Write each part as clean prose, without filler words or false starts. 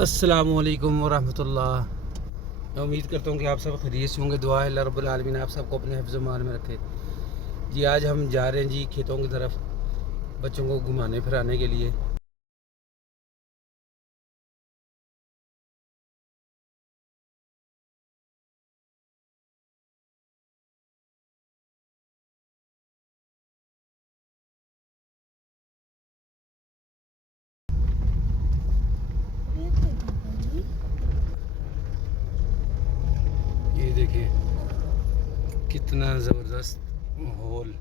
अस्सलामुअलैकुम वरहमतुल्लाह। मैं उम्मीद करता हूँ कि आप सब खैरियत से होंगे। दुआ है अल्लाह रब्बुल आलमीन आप सबको अपने हिफ्ज़ मान में रखे। जी आज हम जा रहे हैं जी खेतों की तरफ बच्चों को घुमाने फिराने के लिए। ये देखिए कितना ज़बरदस्त माहौल।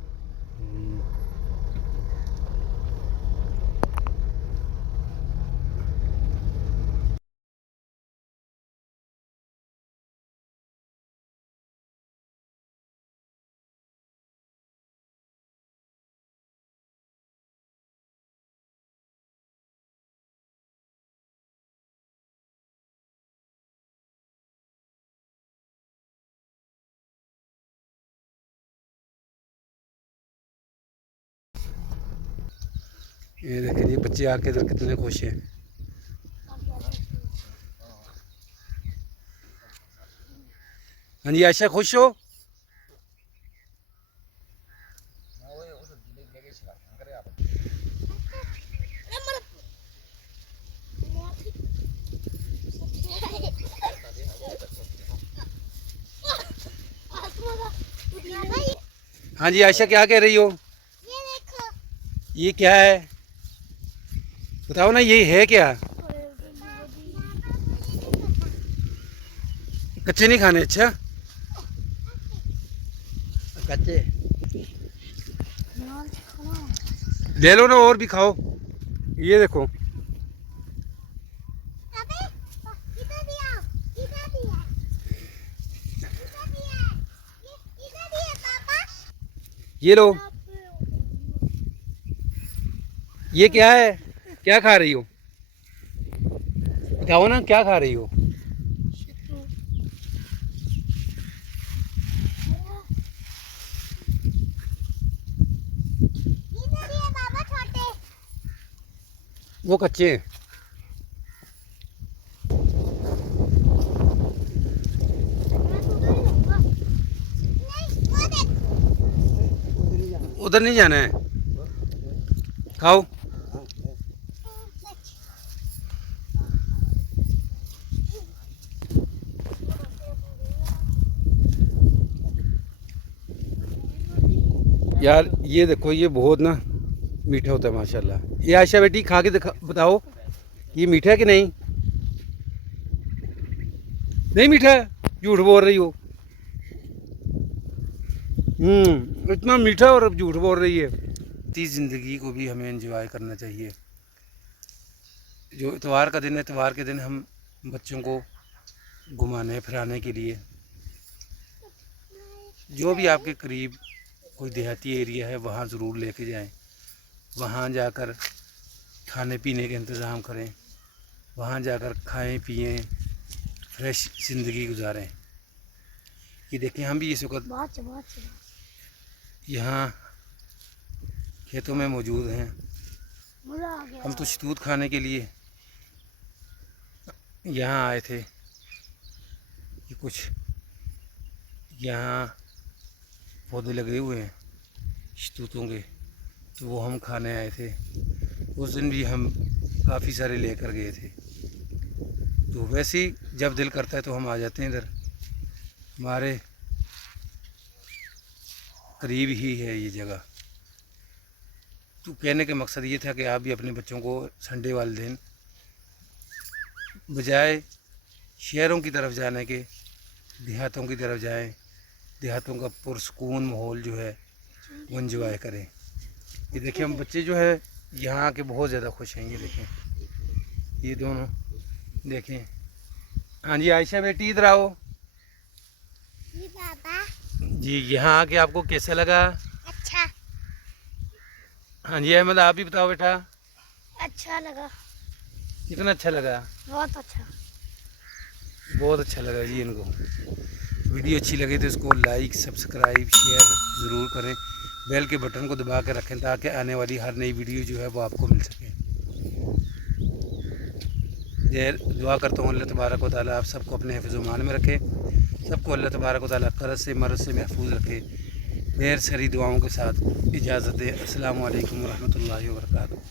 ये देखिए ये बच्चे आके इधर कितने खुश हैं। हाँ जी आयशा खुश हो? हाँ जी आयशा क्या कह रही हो? ये देखो। ये क्या है बताओ ना, ये है क्या? कच्चे नहीं खाने? अच्छा कच्चे ले लो ना और भी खाओ। ये देखो ये लो। ये क्या है? क्या खा रही हो? बताओ ना क्या खा रही हो? वो कच्चे हैं। उधर नहीं जाना है, खाओ। यार ये देखो ये बहुत ना मीठा होता है माशाल्लाह। ये आयशा बेटी खा के दिखा, बताओ ये मीठा है कि नहीं? नहीं मीठा है, झूठ बोल रही हो। इतना मीठा और अब झूठ बोल रही है। इस ज़िंदगी को भी हमें एंजॉय करना चाहिए। जो इतवार का दिन है, इतवार के दिन हम बच्चों को घुमाने फिराने के लिए जो भी आपके करीब कोई देहाती एरिया है वहाँ ज़रूर लेके जाएं। वहाँ जाकर खाने पीने के इंतज़ाम करें, वहाँ जाकर खाएं पिएं, फ्रेश ज़िंदगी गुजारें। ये देखें हम भी इस वक्त यहाँ खेतों में मौजूद हैं। हम तो शतूत खाने के लिए यहाँ आए थे कि कुछ यहाँ पौधे लगे हुए हैं शतूतों के, तो वो हम खाने आए थे। उस दिन भी हम काफ़ी सारे लेकर गए थे। तो वैसे ही जब दिल करता है तो हम आ जाते हैं इधर। हमारे करीब ही है ये जगह। तो कहने का मकसद ये था कि आप भी अपने बच्चों को संडे वाले दिन बजाय शहरों की तरफ जाने के देहातों की तरफ जाएं। देहातों का पुरसकून माहौल जो है वो एंजॉय करें। ये देखिए हम बच्चे जो है यहाँ आके बहुत ज़्यादा खुश हैं। ये देखें ये दोनों देखें। हाँ जी आयशा बेटी इधर आओ। जी यहाँ आके आपको कैसा लगा? अच्छा। हाँ जी अहमद आप भी बताओ बेटा। अच्छा लगा। कितना अच्छा लगा? बहुत अच्छा। बहुत अच्छा लगा जी इनको। वीडियो अच्छी लगी तो इसको लाइक सब्सक्राइब शेयर ज़रूर करें। बेल के बटन को दबा के रखें ताकि आने वाली हर नई वीडियो जो है वो आपको मिल सके। देर दुआ करता हूँ अल्लाह तबारक व तआला आप सबको अपने हिफ्ज़-ओ-मान में रखे, सबको अल्लाह तबारक व तआला कर्ज़ से मर्ज़ से महफूज रखे। ढेर सारी दुआओं के साथ इजाज़त दे। अस्सलामु अलैकुम व रहमतुल्लाहि व बरकातुहू।